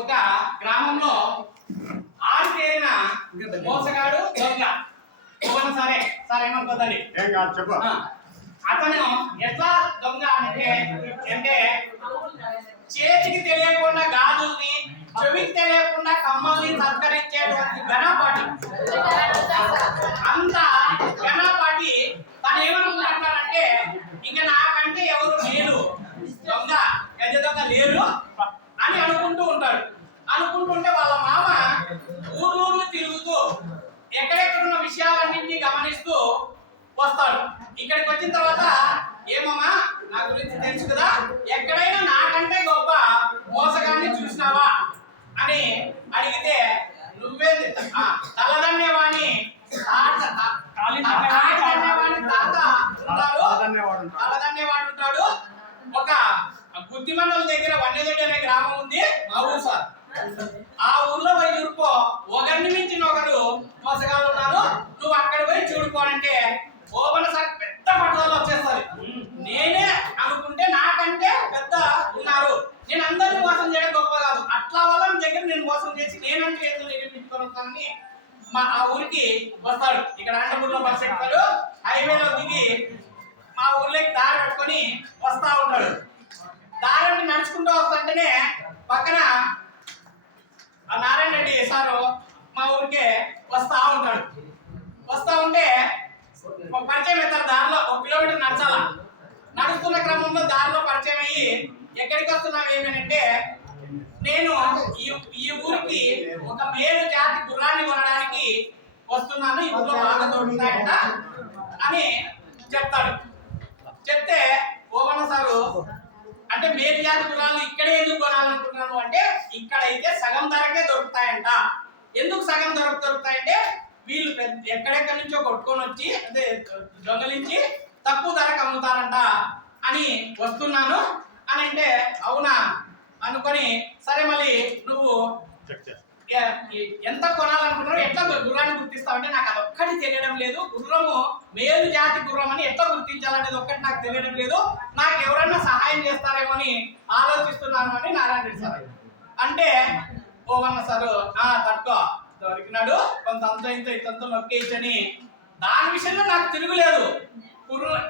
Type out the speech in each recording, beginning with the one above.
ఒక గ్రామంలో ఆరితేరిన మోసగాడు దొంగ. సరే సరే ఏమనుకోదండి, చెప్పు. అతను ఎట్లా దొంగ అంటే చేతికి తెలియకుండా గాజుల్ని, చెవికి తెలియకుండా కమ్మల్ని సత్కరించేటువంటి ఘనపాటి. అంత ఘనపాటి తను ఏమనుకుంటాడంటే ఇంకా నాకంటే ఎవరు లేరు, దొంగ గజ దొంగ లేరు అని అనుకుంటూ ఉంటాడు. అనుకుంటుంటే వాళ్ళ మామ ఊర్లు తిరుగుతూ ఎక్కడెక్కడున్న విషయాలన్నింటినీ గమనిస్తూ వస్తాడు. ఇక్కడికి వచ్చిన తర్వాత ఏమమ్మా నా గురించి తెలుసు కదా, ఎక్కడైనా నాకంటే గొప్ప మోసగాన్ని చూసినావా అని అడిగితే నువ్వే తలదన్నేవాణి తలదన్నేవాడు ఉంటాడు. ఒక గుత్తిమండల దగ్గర వన్యదొడ్డి అనే గ్రామం ఉంది, మా ఊరు సార్. ఆ ఊర్లో పోయి చూడుకో, ఒకరిని మించిన ఒకరు మోసగాళ్ళు ఉన్నారు, నువ్వు అక్కడ పోయి చూడుకోనంటే ఓపెన్ సార్ పెద్ద పట్టుదల వచ్చేస్తుంది. నేనే అనుకుంటే నాకంటే పెద్ద ఉన్నారు, నేను అందరినీ మోసం చేయడం గొప్ప కాదు, అట్లా వాళ్ళ దగ్గర నేను మోసం చేసి నేనంటే ఏదో నిరూపించుకొని వస్తానని ఆ ఊరికి వస్తాడు. ఇక్కడ అనంతపూర్లో బస్ ఎక్కుతాడు, హైవేలో దిగి మా ఊర్లోకి దారి పెట్టుకొని వస్తా ఉంటాడు. దారి నడుచుకుంటూ వస్తుంటేనే పక్కన ఆ నారాయణ రెడ్డి సారు మా ఊరికే వస్తా ఉంటాడు. వస్తా ఉంటే పరిచయం అవుతారు. దారిలో 1 కిలోమీటర్ నడచాల. నడుస్తున్న క్రమంలో దారిలో పరిచయం అయ్యి ఎక్కడికి వస్తున్నావు ఏమేనంటే, నేను ఈ ఊరికి ఒక మేలు జాతి గుర్రాన్ని కొనడానికి వస్తున్నాను, ఈ ఊర్లో బాగా దొరుకుతాయంట అని చెప్తాడు. చెప్తే ఓవన్న సారు అంటే మేలు జాతి గుర్రాలు ఇక్కడే ఎందుకు కొనాలనుకుంటున్నాను అంటే, ఇక్కడైతే సగం ధరకే దొరుకుతాయంట. ఎందుకు సగం దొరుకుతాయంటే వీళ్ళు ఎక్కడెక్కడి నుంచో కొట్టుకొని వచ్చి అంటే దొంగలించి తక్కువ ధరకు అమ్ముతారంట అని వస్తున్నాను అని అంటే, అవునా అనుకొని సరే మళ్ళీ నువ్వు ఎంత కొనాలనుకున్నావు, ఎట్లా గుర్రాన్ని గుర్తిస్తావు అంటే నాకు అదొక్కటి తెలియడం లేదు, గుర్రము మేలు జాతి గుర్రం అని ఎట్లా గుర్తించాలనేది ఒక్కటి నాకు తెలియడం లేదు, నాకు ఎవరన్నా సహాయం చేస్తారేమో అని ఆలోచిస్తున్నాను అని నారాయణ రెడ్డి సార్ అంటే, ఓవన్న సారు తట్టుకో దొరికినాడు, కొంత అంత ఇంత ఇంత నొక్కేయచ్చని. దాని విషయంలో నాకు తిరుగులేదు.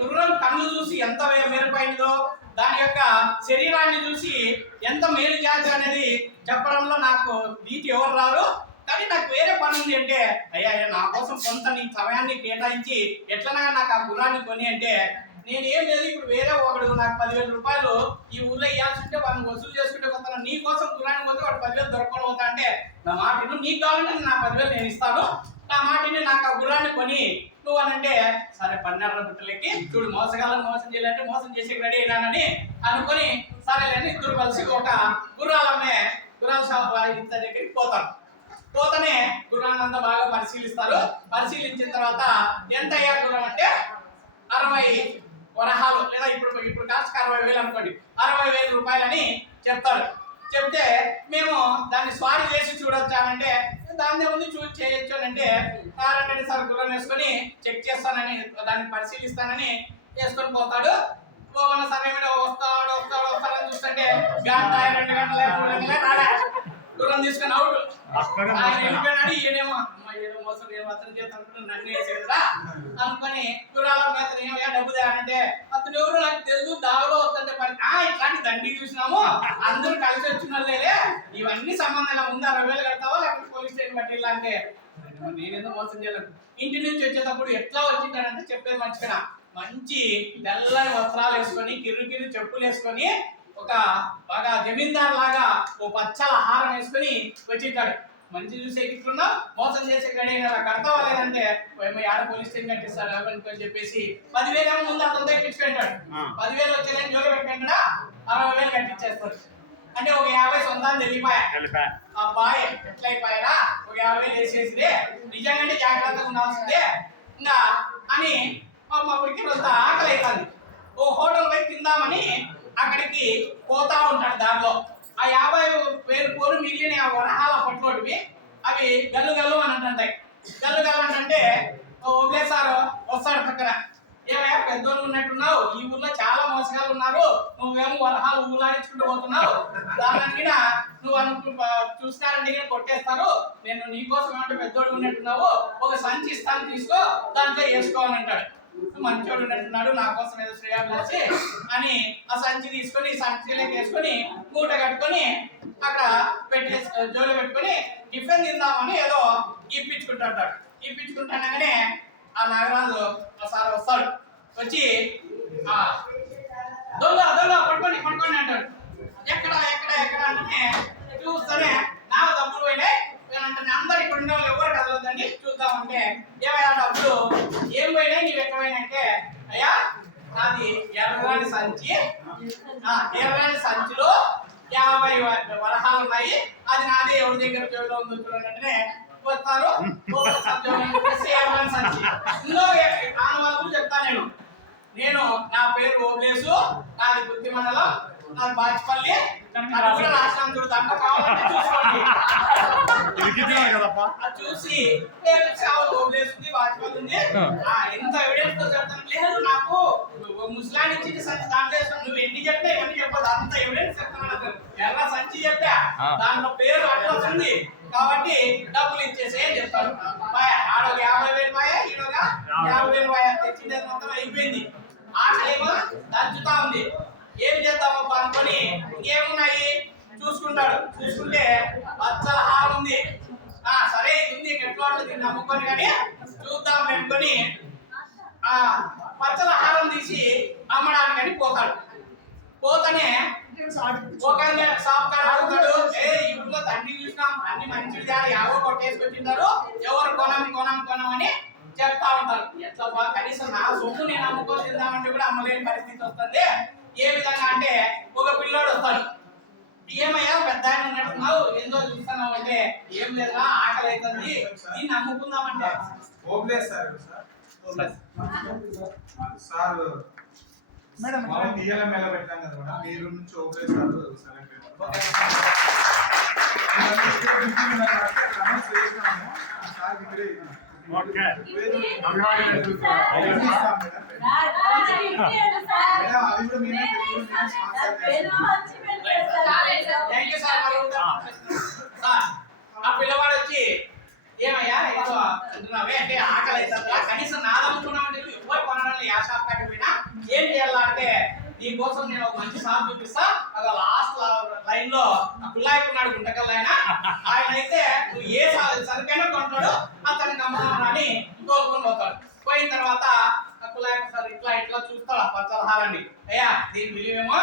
గుర్రం కళ్ళు చూసి ఎంత మేలుపైనదో, దాని యొక్క శరీరాన్ని చూసి ఎంత మేలు జాతి అనేది చెప్పడంలో నాకు నీతి ఎవరు రారు. కానీ నాకు వేరే పని ఉంది అంటే, అయ్యా నా కోసం కొంత నీ సమయాన్ని కేటాయించి ఎట్లనగా నాకు ఆ గుర్రాన్ని కొని అంటే, నేను ఏం లేదు, ఇప్పుడు వేరే ఒకడు నాకు 10,000 రూపాయలు ఈ ఊళ్ళో ఇవ్వాల్సి ఉంటే వాడిని వసూలు చేసుకుంటే కొంత నీ కోసం గుర్రాన్ని పోతే వాడు 10,000 దొరకడం అవుతా అంటే, నా మాటను నీకు కావాలంటే నా 10,000 నేను ఇస్తాను, నా మాటని నాకు ఆ గుర్రాన్ని కొని నువ్వు అని అంటే, సరే 12 గుట్టలకి చూడు మోసగాలను మోసం చేయాలంటే మోసం చేసి రెడీ అయినానని అనుకొని సరేలేని ఇద్దరు కలిసి ఒక గుర్రాల షాప్ దగ్గరికి పోతారు. పోతనే గుర్రాన్ని అంతా బాగా పరిశీలిస్తారు. పరిశీలించిన తర్వాత ఎంత అయ్యా గుర్రం అంటే 60 వరహాలు లేదా ఇప్పుడు కాస్ట్ 60,000 అనుకోండి, 60,000 రూపాయలని చెప్తారు. చెప్తే మేము దాన్ని స్వారీ చేసి చూడొచ్చానంటే, దాన్ని ముందు చూసి చేయొచ్చు అని అంటే, నారాయణ సార్ గుర్రం వేసుకొని చెక్ చేస్తానని దాన్ని పరిశీలిస్తానని వేసుకొని పోతాడు. ఓవన్న సార్ ఏమిటో వస్తాడని చూస్తుంటే గంట 2 గంటలే 3 గంటలే రాడా, గుర్రం తీసుకొని అవుట్. ఆయన వెళ్ళిపోయినాడు. ఈయనేమో ఏదో మోసం నేను అతను చేస్తాను నన్ను వేసేదా అనుకొని గుర్రాల మేతను ఏమయ్యా డబ్బు అంటే, అతను ఎవరు నాకు తెలుసు, దావలో వస్తుంటే ఇట్లాంటి దండికి చూసినాము, అందరూ కలిసి వచ్చిన వాళ్ళే, ఇవన్నీ సంబంధం ఇలా ముందు 60,000 కడతావా లేకపోతే పోలీస్ స్టేషన్ పట్టిల్లా అంటే, నేనేదో మోసం చేయలేదు. ఇంటి నుంచి వచ్చేటప్పుడు ఎట్లా వచ్చింటాడంటే చెప్పేది మంచిగా, మంచి తెల్లని వస్త్రాలు వేసుకొని కిర్రు చెప్పులు వేసుకొని ఒక బాగా జమీందార్ లాగా ఓ పచ్చల ఆహారం వేసుకొని వచ్చింటాడు. మంచి చూసే ఇట్లున్నా మోసం చేసే గడి కడతావా లేదంటే ఆడ పోలీస్ స్టేషన్ కట్టిస్తారు అని చెప్పేసి 10,000 ఏమో ముందు అతను తెప్పించుకుంటాడు. 10,000 వచ్చేదని జోలు పెట్టుకుంటా 60,000 కట్టించేస్తారు. అంటే ఒక 50 సొంతాన్ని వెళ్ళిపోయా. అబ్బాయి ఎట్లయిపోయారా, ఒక 50,000 వేసేసిదే, నిజంగానే జాగ్రత్తగా ఉండాల్సిందే ఇంకా అని అప్పటికి కొంత ఆకలి అవుతుంది. ఓ హోటల్ పోయి తిందామని అక్కడికి పోతా ఉంటాడు. దానిలో ఆ 50,000 పోరు మిగిలిన ఆ వరహాల పట్టుకోటివి అవి గల్లు అని అంటుంటాయి. గల్లు అంటే వదిలేసారు. వస్తాడు పక్కన, ఏమయ్యా పెద్దోళ్ళు ఉన్నట్టున్నావు, ఈ ఊర్లో చాలా మోసగాళ్ళు ఉన్నారు, నువ్వేమో వరహాలు ఊలాడించుకుంటూ పోతున్నావు, దాని నువ్వు చూసినారంటే కొట్టేస్తారు. నేను నీకోసం ఏమంటే పెద్దోడు ఉన్నట్టున్నావు, ఒక సంచి ఇస్తాను తీసుకో, దాంట్లో వేసుకోవాలని అంటాడు. మంచోడు ఉన్నట్టున్నాడు, నా కోసం ఏదో శ్రేయాభిలాషి అని ఆ సంచి తీసుకొని సంచిలోకి వేసుకొని మూట కట్టుకొని అక్కడ పెట్టేసి జోలు పెట్టుకొని టిఫిన్ తిందామని ఏదో ఇప్పించుకుంటాడు. ఇప్పించుకుంటానగానే ఆ నాగరాజు ఒకసారి వస్తాడు. వచ్చి దొంగ దొంగ పట్టుకొని అంటాడు. ఎక్కడ ఎక్కడ ఎక్కడ అంటే చూస్తేనే నా డబ్బులు పోయినాయి అంటే అందరు ఇక్కడ ఉన్న వాళ్ళు ఎవరు కదలొద్దండి చూద్దామంటే ఏమయ్యా డబ్బులు ఏం పోయినాయి, నీవు ఎక్కడ పోయినాయంటే అయ్యా నాది ఎర్రని సంచి, ఎర్రని సంచిలో 50 వరహాలు ఉన్నాయి, అది నాది ఎవరి దగ్గర జోలో ఉందో చూడండి వస్తారు. ఎర్రని సంచి ఇందులో ఆనవాళ్ళు చెప్తాను. నేను నా పేరు ఓబ్లేసు, నాది గుత్తి మండలం, నాది బాచిపల్లి, కూడా రాష్ట్రం దాంట్లో కావాలంటే చూసుకోండి. చూసి ఓబ్లేస్తుంది బాచిపల్లి ఉంది ఎంత ఎవిడెన్స్ తో చెప్తాను. లేదు నాకు ముస్లాం ఇచ్చి సంచి దాంట్లో నువ్వు ఎన్ని చెప్పినా ఇవన్నీ చెప్పదు, అంత ఎవిడెన్స్ చెప్తాను. ఎర్ర సంచి చెప్పా, దాంట్లో పేరు అడ్రస్ ఉంది కాబట్టి డబ్బులు ఇచ్చేసే అని చెప్తాడు. ఆడొక 50,000 పాయ, ఈడొక 50,000 పాయ తెచ్చింది మొత్తం అయిపోయింది. ఆటలేమో దంచుతా ఉంది. ఏం చేద్దామప్ప అనుకొని ఇంకేమున్నాయి చూసుకుంటాడు. చూసుకుంటే పచ్చల హారం ఉంది. సరే ఉంది ఎట్లా దీన్ని నమ్ముకొని కానీ చూద్దాం అనుకొని పచ్చల హారం తీసి అమ్మడానికని పోతాడు. పోతనే ఒక షాప్ కాడ అడుగుతాడు. ఇప్పుడు తండ్రి చూసినాం అన్ని మంచి ఎవరో కొట్టేసుకొచ్చింటారు, ఎవరు కొనమని చెప్తా ఉంటారు. ఎట్లా బాగా కనీసం నా సొమ్ము నేను అమ్ముకొని తిందామంటే కూడా అమ్మలేని పరిస్థితి వస్తుంది. ఏ విధంగా అంటే ఒక పిల్లోడు వస్తాడు. ఏమయ్యా పెద్ద ఆయన ఉన్నట్టున్నావు, ఏందో చూస్తున్నావు అంటే ఏం లేదా ఆకలి అవుతుంది దీన్ని అమ్ముకుందామంటే మేడం పెట్టాం కదా మీరు నుంచి ఆ పిల్లవాడు వచ్చి ఏమయ్యా అంటున్నావే అంటే ఆకలి అవుతుందా, కనీసం నాది అమ్ముకున్నామంటే ఎవరు కొనడాన్ని ఆ షాప్ కాడికి పోయినా ఏం చేయాలా అంటే నీ కోసం నేను ఒక మంచి షాప్ చూపిస్తా. అక్కడ లాస్ట్ లైన్ లో కుల్లాయికున్నాడు గుంటకల్ ఆయన అయితే నువ్వు ఏ సరికైనా కొంటాడు అతనికి అమ్ముదామని తోలుకొని పోతాడు. పోయిన తర్వాత కుల్లాయికు సార్ ఇట్లా ఇట్లా చూస్తాడు పచ్చలహారాన్ని. అయ్యా దీని విలువేమో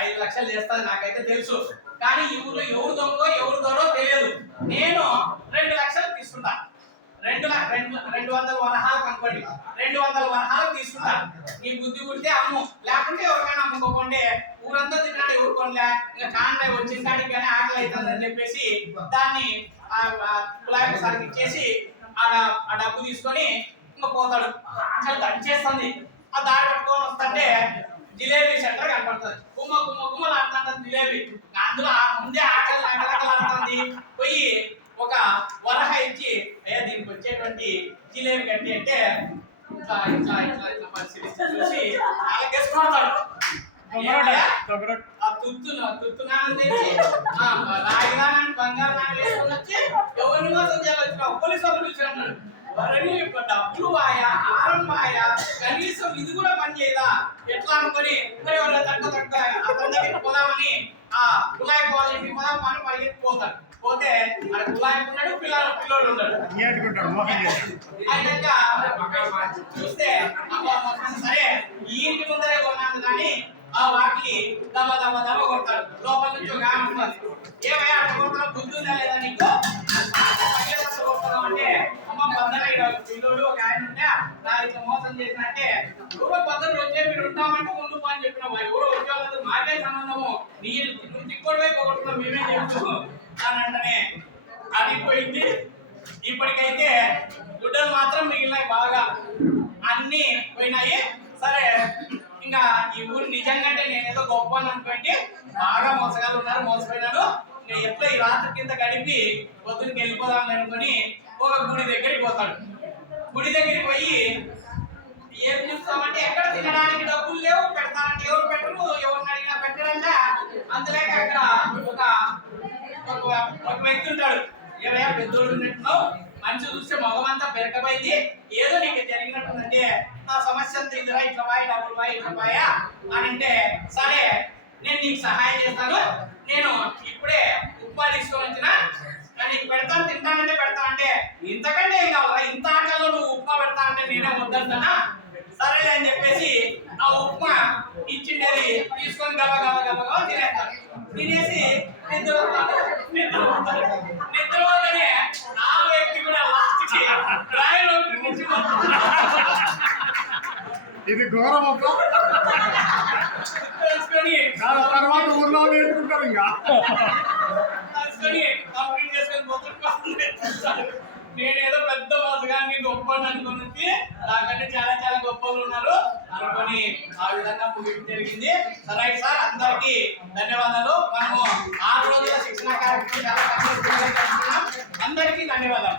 5 లక్షలు చేస్తుంది, నాకైతే తెలుసు, కానీ ఈ ఊళ్ళో ఎవరు దొంగో ఎవరు దొరో తెలియదు. నేను 2 లక్షలు తీసుకుంటా. 200 వరహాలు అనుకోండి, 200 వరహాలు తీసుకుంటా. నీ బుద్ధి కుడితే అమ్ము, లేకుంటే ఎవరికైనా అమ్ముకోకండి. ఊరంతా తిన్నాడు ఎవరు కొనలే, ఇంకా కాండ్రై వచ్చిన కాడికి కానీ ఆకలి అవుతుందని చెప్పేసి దాన్ని కులాయి సార్కి ఇచ్చేసి ఆ డబ్బు తీసుకొని ఇంకా పోతాడు. ఆకలి దంచేస్తుంది. ఆ దారి పట్టుకొని వస్తుంటే జిలేబీ సెంటర్ కనపడుతుంది. కుమ్మలు ఆడుతుంటది జిలేబీ. అందులో ముందే ఆకలి ఆడుతుంది. పోయి ఒక వరహ ఇచ్చి అయ్యా దీనికి వచ్చేటువంటి జిలేబీ కట్టి అంటే ఇట్లా ఇట్లా ఇట్లా ఇట్లా పరిశీలించి చూసి అలాగేసుకుంటాడు. ఆ తుత్తు నాన్న తెచ్చి రాగి నాన్న బంగారు నాన్న వేసుకొని వచ్చి ఎవరిని మోసం చేయాలి పోలీసు వాళ్ళు పిలిచాడు. డబ్బులు వాయా హారం వాయా కనీసం ఇది కూడా పని చేయదా ఎట్లా అనుకొని తక్కువ అతని దగ్గర పోదామని ఆ కులాయి పోవాలి పోదాం అని పరిగెత్తిపోతాడు. పోతే అక్కడ కులాయి ఉన్నాడు, పిల్లోడు ఉన్నాడు. చూస్తే సరే ఈ ఇంటి ముందరే కొన్నాను కానీ ఆ వాటిని దమ కొడతాడు. లోపల నుంచి ఒక ఆమె ఉంటుంది. ఏమయ్యా అట్లా కొడుతున్నా బుద్ధి ఉందా లేదా నీకు అంటే అమ్మ పద్దన పిల్లోడు ఒక ఆయన ఉంటే నా ఇట్లా మోసం చేసినట్టే ఎవరో పద్ధతులు వచ్చే మీరు ఉంటామంటే ముందు పని చెప్పిన ఎవరో వచ్చేవాళ్ళు మాకే సంబంధము నువ్వు తిక్కోడు వైపు కొడుతున్నావు మేమే చెప్తున్నాం అని అంటనే అడిగిపోయింది. ఇప్పటికైతే గుడ్డలు మాత్రం మిగిలినాయి, బాగా అన్ని పోయినాయి. సరే ఇంకా ఈ ఊరు నిజంగా నేను ఏదో గొప్ప అని అనుకోండి, బాగా మోసగాళ్ళు ఉన్నారు, మోసపోయినాను. ఇంకా ఎట్లా ఈ రాత్రి కింద గడిపి పొద్దునికి వెళ్ళిపోదాం అనుకుని ఒక గుడి దగ్గరికి పోతాడు. గుడి దగ్గరికి పోయి ఏం చూస్తామంటే ఎక్కడ తినడానికి డబ్బులు లేవు, పెడతానంటే ఎవరు పెట్టరు, ఎవరిని అడిగినా పెట్టడంలా. అందులేక అక్కడ ఒక ఒక వ్యక్తి ఉంటాడు, ఏవయ్యా పెద్దోడు ఉన్నట్టున్నావు, మనిషి చూస్తే మొగమంతా పెరగబోయింది, ఏదో నీకు జరిగినట్టుందంటే నా సమస్య అంతా ఇదిరా, ఇట్లా బాయ్ డబ్బులు బాయ్ ఇట్లా బాయా అని అంటే, సరే నేను నీకు సహాయం చేస్తాను, నేను ఇప్పుడే ఉప్మా తీసుకొని వచ్చిన నీకు పెడతాను, తింటానంటే పెడతా అంటే, ఇంతకంటే ఏం కావాలా, ఇంత ఆటల్లో నువ్వు ఉప్మా పెడతా అంటే నేనే వద్దంటానా, సరేలే అని చెప్పేసి ఆ ఉప్మా ఇచ్చిండేది తీసుకొని గబ గబ గబ గబ తినేస్తాను. తినేసి నిద్రపోగానే ఆ వ్యక్తి కూడా లాస్ట్కి రాయలో నుంచి ఇది ఘోరం తెలుసుకొని తర్వాత ఊర్లో నేర్చుకుంటారు ఇంకా కంప్లీట్ చేసుకొని పోతుంటాను. నేనేదో పెద్ద మోసగాన్ని గొప్ప అనుకుని నాకంటే చాలా చాలా గొప్పలు ఉన్నారు అనుకొని ఆ విధంగా ముగింపు జరిగింది. రైట్ సార్, అందరికీ ధన్యవాదాలు. మనము 6 రోజుల శిక్షణ కార్యక్రమం చాలా అందరికీ ధన్యవాదాలు.